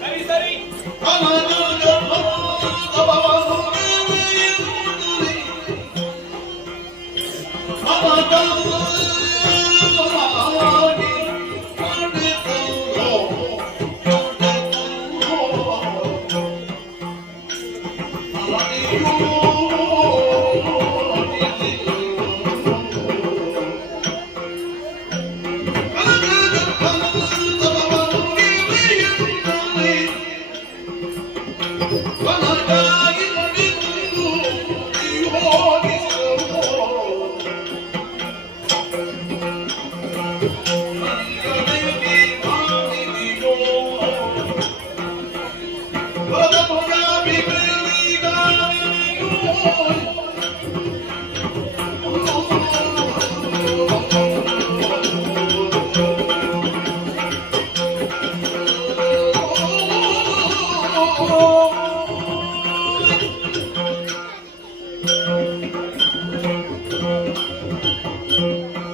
ಸರಿ ಸರಿ.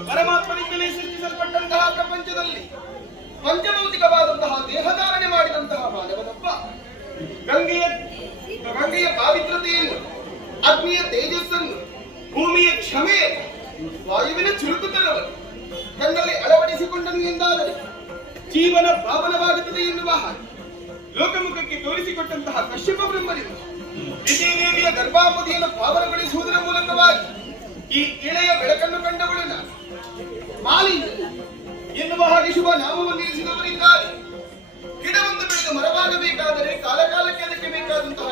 ಪರಮಾತ್ಮನಿಂದಲೇ ಸೃಷ್ಟಿಸಲ್ಪಟ್ಟಂತಹ ಪ್ರಪಂಚದಲ್ಲಿ ಪಂಚಭೌತಿಕವಾದಂತಹ ದೇಹಧಾರಣೆ ಮಾಡಿದಂತಹ ಮಾನವನೊಬ್ಬ ಗಂಗೆಯ ಪಾವಿತ್ರತೆಯನ್ನು, ಅಗ್ನಿಯ ತೇಜಸ್ಸನ್ನು, ಭೂಮಿಯ ಕ್ಷಮೆಯನ್ನು, ವಾಯುವಿನ ಚುರುಕುತನವನ್ನು ತನ್ನಲ್ಲಿ ಅಳವಡಿಸಿಕೊಂಡನು ಎಂದಾದರೆ ಜೀವನ ಪಾವನವಾಗುತ್ತದೆ ಎನ್ನುವ ಹಾಗೆ ಲೋಕಮುಖಕ್ಕೆ ತೋರಿಸಿಕೊಟ್ಟಂತಹ ಕಶ್ಯಪ ಬ್ರಹ್ಮನಿಂದ ವಿಜಯದೇವಿಯ ಗರ್ಭಾಪದಿಯನ್ನು ಪಾವನಗೊಳಿಸುವುದರ ಮೂಲಕವಾಗಿ ಈ ಇಳೆಯ ಬೆಳಕನ್ನು ಕಂಡವಳು ನಾನು. ಮಾಲಿನ್ಯ ಎನ್ನುವ ಹಾಗೆ ಶುಭ ನಾಮವನ್ನು ಇರಿಸಿದವರಿದ್ದಾರೆ. ಗಿಡವನ್ನು ಬೆಳೆದು ಮರವಾಗಬೇಕಾದರೆ ಕಾಲಕಾಲಕ್ಕೆ ಅದಕ್ಕೆ ಬೇಕಾದಂತಹ